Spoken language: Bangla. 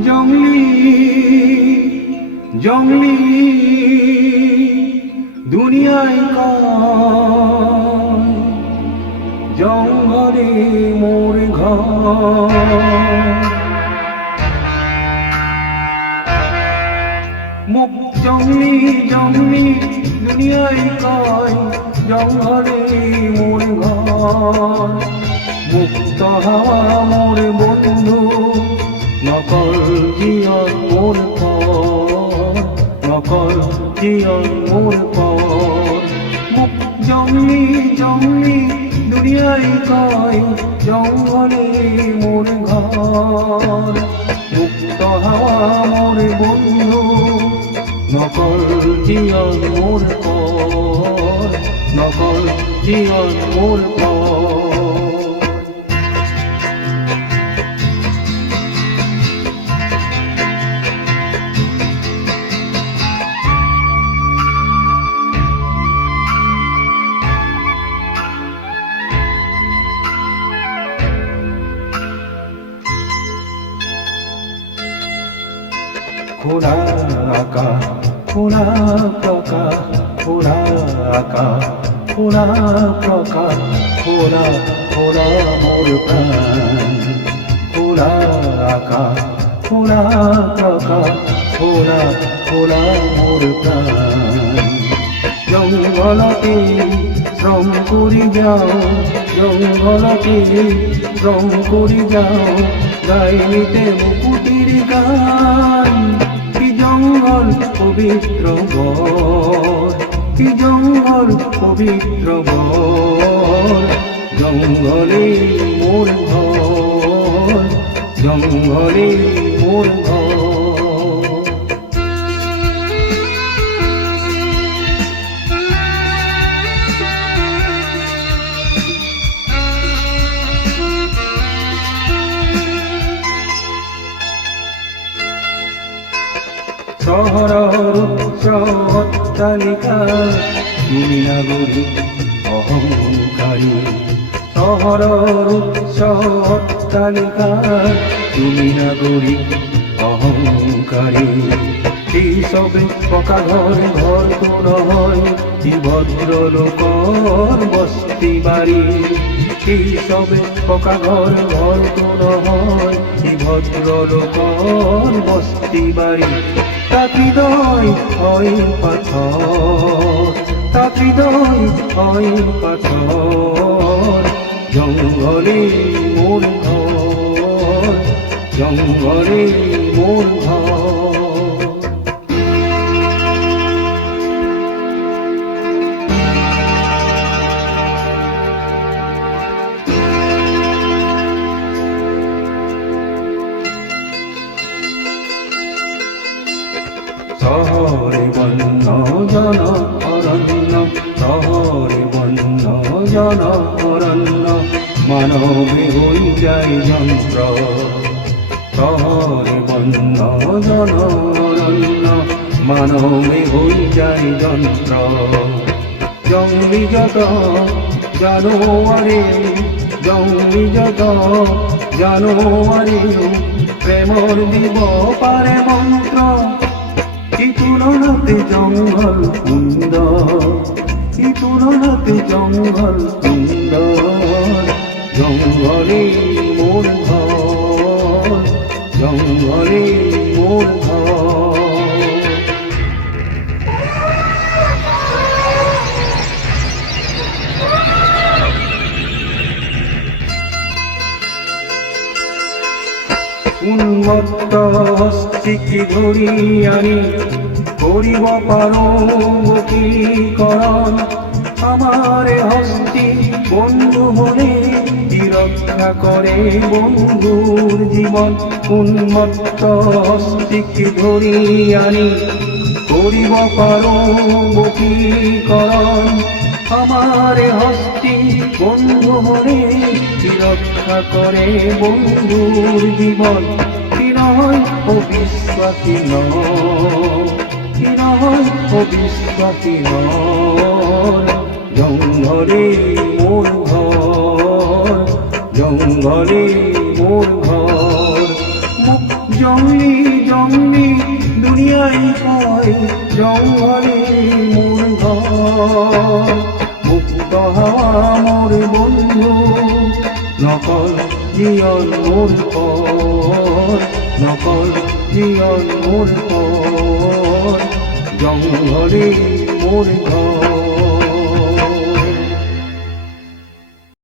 জঙ্গলি দুনিয়ায় কয় জঙ্গলে মোর ঘর। মুখ জঙ্গলি জঙ্গলি, দুনিয়ায় কয়, জঙ্গলে মোর ঘর। মুক্ত হাওয়া মোর বন্ধু নকল জিয়র মোর পর নকল জিয়র মোর পর মুখ জঙ্গলি জঙ্গলি দুনিয়ায় কয় জঙ্গলে মোর ঘর। মুক্ত হাওয়া মোর বন্ধু, নকল জিয়র মোর পর নকল জিয়র মোর পর খোলা আকা খোলা প্রকা খোলা আকা খোলা প্রকা খোলা খোলা মোর প্রাণ। খোলা আকা খোলা প্রকা খোলা খোলা মোর প্রাণ। জঙ্গলতে শ্রম করি যাও জঙ্গলতে মুকুটির পবিত্র কি জঙ্গল পবিত্র জঙ্গলে মূল জঙ্গলে মোর ঘর শহর অট্টালিকা তুমি নাগরিক, অহংকারী। শহর অট্টালিকা তুমি নাগরিক, অহংকারী। এই সবে পকা ঘর ঘর তো নয় কি ভদ্র লোকর বস্তি বাড়ি। এই সবে পকা ঘর ঘর তো নয় কি ভদ্র লোকর বস্তি বাড়ি। তাকিদয় হয় পাথর। তাকিদয় হয় পাথর। জঙ্গলে মোর ঘর জঙ্গলে মোর ঘর বন্য জন অরণ্য শহরে বন্য জন অরণ্য মানবে হই যায় যন্ত্র শহরে বন্য জন অরণ্য মানবে হই যায় যন্ত্র জঙ্গলি যত জানোয়ারে জঙ্গলি যত জানোয়ারে প্রেমর দিব পারে মন্ত্র তুলনাতে জঙ্গল সুন্দর। কি তুলনাতে জঙ্গল সুন্দর। জঙ্গলে মোর ঘর জঙ্গলে মোর ঘর উন্মত্ত হস্তিকে ধরি আনি করিব পারো গতিকরণ আমার হস্তি বন্ধু কি রক্ষা করে বন্ধুর জীবন। উন্মত্ত হস্তিকে ধরি আনি। করিব পারো গতিকরণ আমার হস্তি বন্ধু হলে কি রক্ষা করে বন্ধুর জীবন। কি নয় ও বিশ্বাসী নয় কি নয় ও বিশ্বাসী নয় জঙ্গলে মোর ঘর, জঙ্গলে মোর ঘর। জঙ্গলি জঙ্গলি, দুনিয়ায় পাই জঙ্গলে মোর ঘর। মুক্ত হাওয়া মোর বন্ধু, নকল জীবন মোর পর নকল জীবন মোর জঙ্গলে মোর ঘর।